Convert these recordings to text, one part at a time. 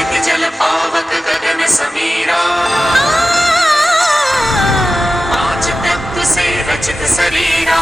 जल पावक गगन समीरा, पांच तत्व से रचित शरीरा।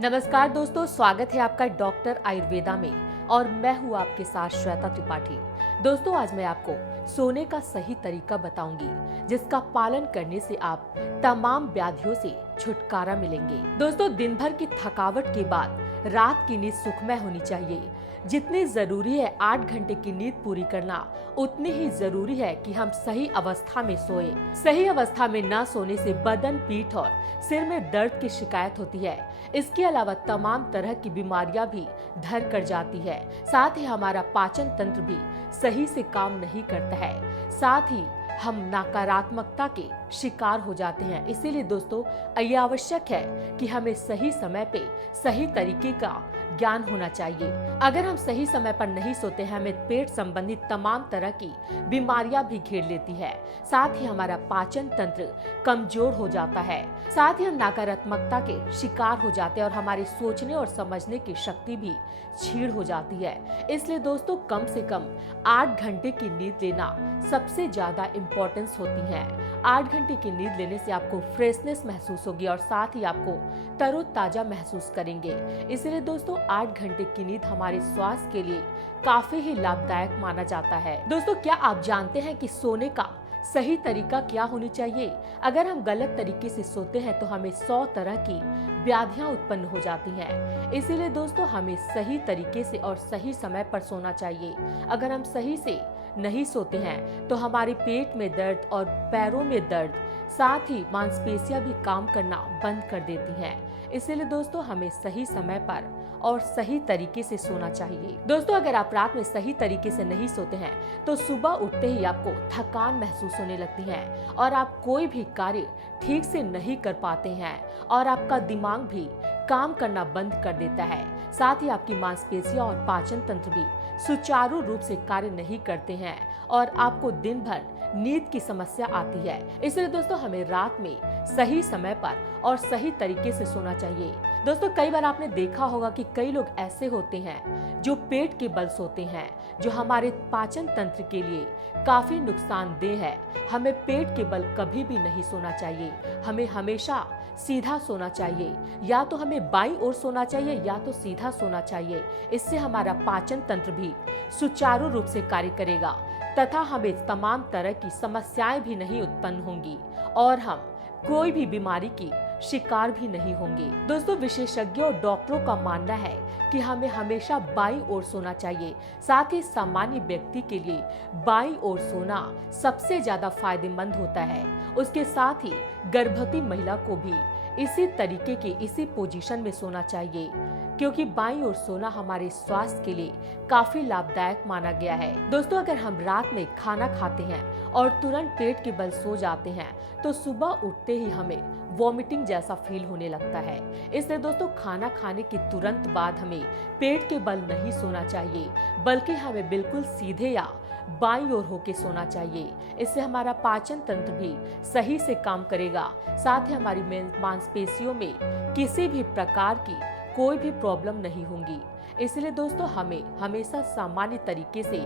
नमस्कार दोस्तों, स्वागत है आपका डॉक्टर आयुर्वेदा में और मैं हूँ आपके साथ श्वेता त्रिपाठी। दोस्तों, आज मैं आपको सोने का सही तरीका बताऊंगी जिसका पालन करने से आप तमाम व्याधियों से छुटकारा मिलेंगे। दोस्तों, दिन भर की थकावट के बाद रात की नींद सुखमय होनी चाहिए। जितनी जरूरी है 8 घंटे की नींद पूरी करना, उतनी ही जरूरी है कि हम सही अवस्था में सोए। सही अवस्था में न सोने से बदन, पीठ और सिर में दर्द की शिकायत होती है। इसके अलावा तमाम तरह की बीमारियां भी धर कर जाती है। साथ ही हमारा पाचन तंत्र भी सही से काम नहीं करता है। साथ ही हम नकारात्मकता के शिकार हो जाते हैं। इसीलिए दोस्तों, ये आवश्यक है कि हमें सही समय पे सही तरीके का ज्ञान होना चाहिए। अगर हम सही समय पर नहीं सोते हैं, हमें पेट संबंधित तमाम तरह की बीमारियां भी घेर लेती है। साथ ही हमारा पाचन तंत्र कमजोर हो जाता है। साथ ही हम नकारात्मकता के शिकार हो जाते हैं और हमारे सोचने और समझने की शक्ति भी छीड़ हो जाती है। इसलिए दोस्तों, कम से कम 8 घंटे की नींद लेना सबसे ज्यादा इम्पोर्टेंस होती है। 8 घंटे की नींद लेने से आपको फ्रेशनेस महसूस होगी और साथ ही आपको तरोताजा महसूस करेंगे। इसलिए दोस्तों, 8 घंटे की नींद हमारे स्वास्थ्य के लिए काफी ही लाभदायक माना जाता है। दोस्तों, क्या आप जानते हैं कि सोने का सही तरीका क्या होनी चाहिए? अगर हम गलत तरीके से सोते हैं तो हमें 100 तरह की व्याधियां उत्पन्न हो जाती हैं। इसीलिए दोस्तों, हमें सही तरीके से और सही समय पर सोना चाहिए। अगर हम सही से नहीं सोते हैं तो हमारे पेट में दर्द और पैरों में दर्द, साथ ही मांसपेशियां भी काम करना बंद कर देती हैं। इसीलिए दोस्तों, हमें सही समय पर और सही तरीके से सोना चाहिए। दोस्तों, अगर आप रात में सही तरीके से नहीं सोते हैं तो सुबह उठते ही आपको थकान महसूस होने लगती है और आप कोई भी कार्य ठीक से नहीं कर पाते हैं और आपका दिमाग भी काम करना बंद कर देता है। साथ ही आपकी मांसपेशियां और पाचन तंत्र भी सुचारू रूप से कार्य नहीं करते हैं और आपको दिन भर नींद की समस्या आती है। इसलिए दोस्तों, हमें रात में सही समय पर और सही तरीके से सोना चाहिए। दोस्तों, कई बार आपने देखा होगा कि कई लोग ऐसे होते हैं जो पेट के बल सोते हैं, जो हमारे पाचन तंत्र के लिए काफी नुकसानदेह है। हमें पेट के बल कभी भी नहीं सोना चाहिए। हमें हमेशा सीधा सोना चाहिए। या तो हमें बाईं ओर सोना चाहिए या तो सीधा सोना चाहिए। इससे हमारा पाचन तंत्र भी सुचारू रूप से कार्य करेगा तथा हमें तमाम तरह की समस्याएं भी नहीं उत्पन्न होंगी और हम कोई भी बीमारी की शिकार भी नहीं होंगे। दोस्तों, विशेषज्ञों और डॉक्टरों का मानना है कि हमें हमेशा बाईं ओर सोना चाहिए। साथ ही सामान्य व्यक्ति के लिए बाईं ओर सोना सबसे ज्यादा फायदेमंद होता है। उसके साथ ही गर्भवती महिला को भी इसी तरीके के इसी पोजीशन में सोना चाहिए, क्योंकि बाईं ओर सोना हमारे स्वास्थ्य के लिए काफी लाभदायक माना गया है। दोस्तों, अगर हम रात में खाना खाते हैं और तुरंत पेट के बल सो जाते हैं तो सुबह उठते ही हमें वॉमिटिंग जैसा फील होने लगता है। इसलिए दोस्तों, खाना खाने के तुरंत बाद हमें पेट के बल नहीं सोना चाहिए, बल्कि हमें बिल्कुल सीधे या बाईं ओर होके सोना चाहिए। इससे हमारा पाचन तंत्र भी सही से काम करेगा। साथ ही हमारी मांसपेशियों में किसी भी प्रकार की कोई भी प्रॉब्लम नहीं होंगी। इसलिए दोस्तों, हमें हमेशा सामान्य तरीके से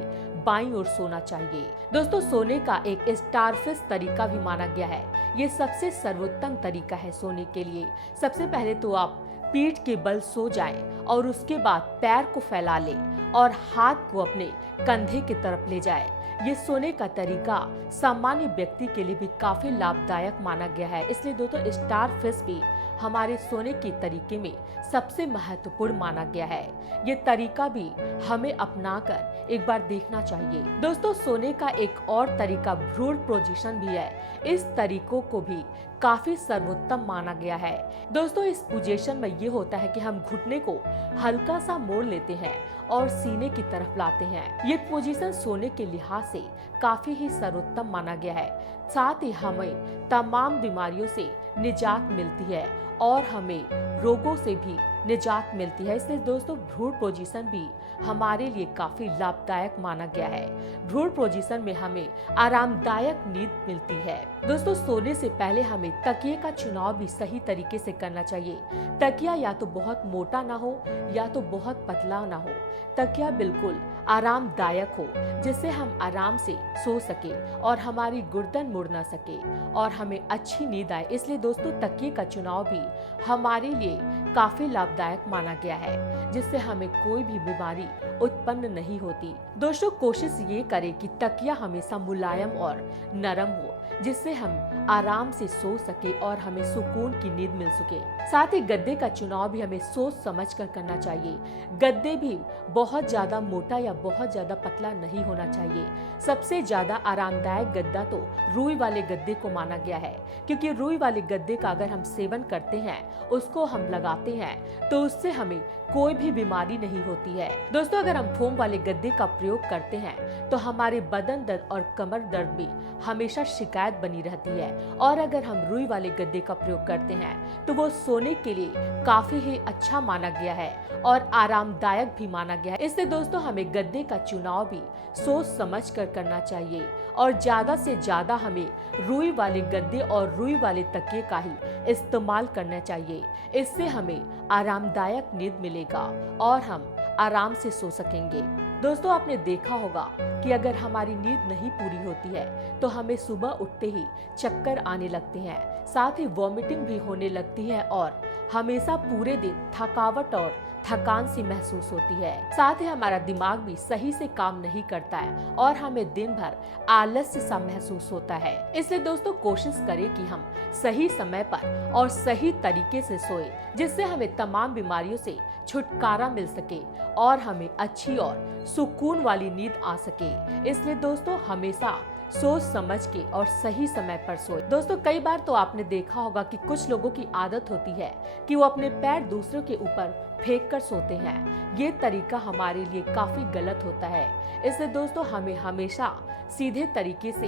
बाईं ओर सोना चाहिए। दोस्तों, सोने का एक स्टारफिश तरीका भी माना गया है। ये सबसे सर्वोत्तम तरीका है सोने के लिए। सबसे पहले तो आप पीठ के बल सो जाएं और उसके बाद पैर को फैला लें और हाथ को अपने कंधे की तरफ ले जाएं। ये सोने का तरीका सामान्य व्यक्ति के लिए भी काफी लाभदायक माना गया है। इसलिए दोस्तों, स्टारफिश भी हमारे सोने के तरीके में सबसे महत्वपूर्ण माना गया है। ये तरीका भी हमें अपनाकर एक बार देखना चाहिए। दोस्तों, सोने का एक और तरीका भ्रूण पोजीशन भी है। इस तरीकों को भी काफी सर्वोत्तम माना गया है। दोस्तों, इस पोजीशन में ये होता है कि हम घुटने को हल्का सा मोड़ लेते हैं और सीने की तरफ लाते हैं। ये पोजीशन सोने के लिहाज से काफी ही सर्वोत्तम माना गया है। साथ ही हमें तमाम बीमारियों से निजात मिलती है और हमें रोगों से भी निजात मिलती है। इसलिए दोस्तों, भ्रूण पोजीशन भी हमारे लिए काफी लाभदायक माना गया है। भ्रूण पोजीशन में हमें आरामदायक नींद मिलती है। दोस्तों, सोने से पहले हमें तकिए का चुनाव भी सही तरीके से करना चाहिए। तकिया या तो बहुत मोटा ना हो या तो बहुत पतला ना हो। तकिया बिल्कुल आरामदायक हो, जिससे हम आराम से सो सके और हमारी गर्दन मुड़ ना सके और हमें अच्छी नींद आए। इसलिए दोस्तों तकिए का चुनाव भी हमारे लिए काफी लाभदायक माना गया है, जिससे हमें कोई भी बीमारी उत्पन्न नहीं होती। दोस्तों कोशिश ये करें कि तकिया हमेशा मुलायम और नरम हो, जिससे हम आराम से सो सके और हमें सुकून की नींद मिल सके। साथ ही गद्दे का चुनाव भी हमें सोच समझ कर करना चाहिए। गद्दे भी बहुत ज्यादा मोटा या बहुत ज्यादा पतला नहीं होना चाहिए। सबसे ज्यादा आरामदायक गद्दा तो रुई वाले गद्दे को माना गया है, क्योंकि रुई वाले गद्दे का अगर हम सेवन करते हैं, उसको हम लगाते हैं, तो उससे हमें कोई भी बीमारी नहीं होती है। दोस्तों अगर हम फोम वाले गद्दे का प्रयोग करते हैं तो हमारे बदन दर्द और कमर दर्द में हमेशा शिकायत बनी रहती है, और अगर हम रुई वाले गद्दे का प्रयोग करते हैं तो वो सोने के लिए काफी ही अच्छा माना गया है और आरामदायक भी माना गया है। इसलिए दोस्तों हमें गद्दे का चुनाव भी सोच समझ कर करना चाहिए और ज्यादा से ज्यादा हमें रुई वाले गद्दे और रुई वाले तकिए का ही इस्तेमाल करना चाहिए। इससे हमें आरामदायक नींद मिलेगा और हम आराम से सो सकेंगे। दोस्तों आपने देखा होगा कि अगर हमारी नींद नहीं पूरी होती है तो हमें सुबह उठते ही चक्कर आने लगते हैं, साथ ही वॉमिटिंग भी होने लगती है और हमेशा पूरे दिन थकावट और थकान सी महसूस होती है। साथ ही हमारा दिमाग भी सही से काम नहीं करता है और हमें दिन भर आलस्य सा महसूस होता है। इसलिए दोस्तों कोशिश करें कि हम सही समय पर और सही तरीके से सोए, जिससे हमें तमाम बीमारियों से छुटकारा मिल सके और हमें अच्छी और सुकून वाली नींद आ सके। इसलिए दोस्तों हमेशा सोच समझ के और सही समय पर सोए। दोस्तों कई बार तो आपने देखा होगा कि कुछ लोगों की आदत होती है कि वो अपने पैर दूसरों के ऊपर फेंक कर सोते हैं। ये तरीका हमारे लिए काफी गलत होता है। इसलिए दोस्तों हमें हमेशा सीधे तरीके से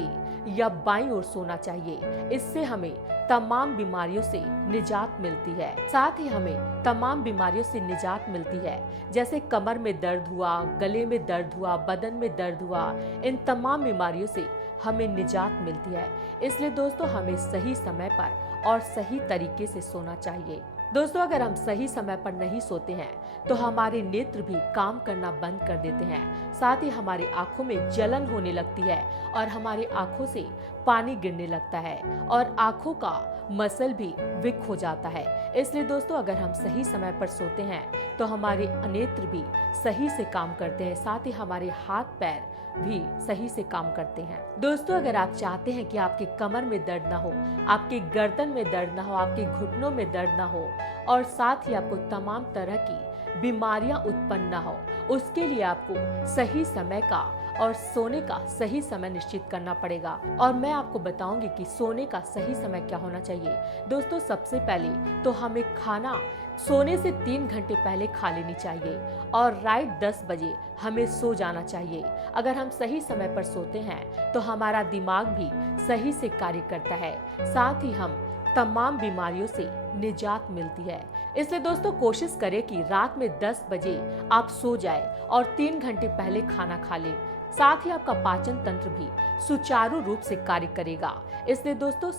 या बाईं ओर सोना चाहिए। इससे हमें तमाम बीमारियों से निजात मिलती है। साथ ही हमें तमाम बीमारियों से निजात मिलती है, जैसे कमर में दर्द हुआ, गले में दर्द हुआ, बदन में दर्द हुआ, इन तमाम बीमारियों से हमें निजात मिलती है। इसलिए दोस्तों हमें सही समय पर और सही तरीके से सोना चाहिए। दोस्तों अगर हम सही समय पर नहीं सोते हैं तो हमारे नेत्र भी काम करना बंद कर देते हैं। साथ ही हमारी आंखों में जलन होने लगती है और हमारी आंखों से पानी गिरने लगता है और आंखों का मसल भी वीक हो जाता है। इसलिए दोस्तों अगर हम सही समय पर सोते हैं तो हमारे नेत्र भी सही से काम करते हैं, साथ ही हमारे हाथ पैर भी सही से काम करते हैं। दोस्तों अगर आप चाहते हैं कि आपके कमर में दर्द ना हो, आपके गर्दन में दर्द ना हो, आपके घुटनों में दर्द ना हो और साथ ही आपको तमाम तरह की बीमारियां उत्पन्न ना हो, उसके लिए आपको सही समय का और सोने का सही समय निश्चित करना पड़ेगा। और मैं आपको बताऊंगी कि सोने का सही समय क्या होना चाहिए। दोस्तों सबसे पहले तो हमें खाना सोने से 3 घंटे पहले खा लेनी चाहिए और रात 10 बजे हमें सो जाना चाहिए। अगर हम सही समय पर सोते हैं तो हमारा दिमाग भी सही से कार्य करता है, साथ ही हम तमाम बीमारियों से निजात मिलती है। इसलिए दोस्तों कोशिश करें कि रात में 10 बजे आप सो जाएं और 3 घंटे पहले खाना खा लें। साथ ही आपका पाचन तंत्र भी सुचारू रूप से कार्य करेगा। इसलिए दोस्तों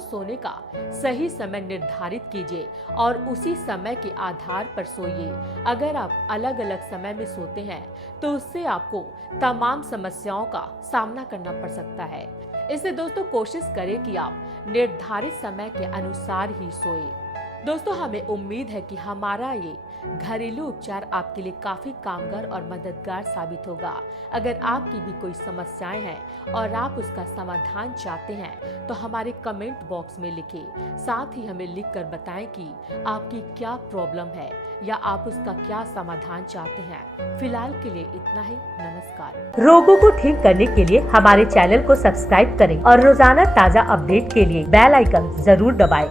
सोने का सही समय निर्धारित कीजिए और उसी समय के आधार पर सोइए। अगर आप अलग अलग समय में सोते हैं तो उससे आपको तमाम समस्याओं का सामना करना पड़ सकता है। इसलिए दोस्तों कोशिश करें कि आप निर्धारित समय के अनुसार ही सोए। दोस्तों हमें उम्मीद है कि हमारा ये घरेलू उपचार आपके लिए काफी कामगार और मददगार साबित होगा। अगर आपकी भी कोई समस्याएं हैं और आप उसका समाधान चाहते हैं तो हमारे कमेंट बॉक्स में लिखें। साथ ही हमें लिखकर बताएं कि आपकी क्या प्रॉब्लम है या आप उसका क्या समाधान चाहते हैं। फिलहाल के लिए इतना ही। नमस्कार। रोगों को ठीक करने के लिए हमारे चैनल को सब्सक्राइब करें और रोजाना ताज़ा अपडेट के लिए बेल आइकन जरूर दबाएं।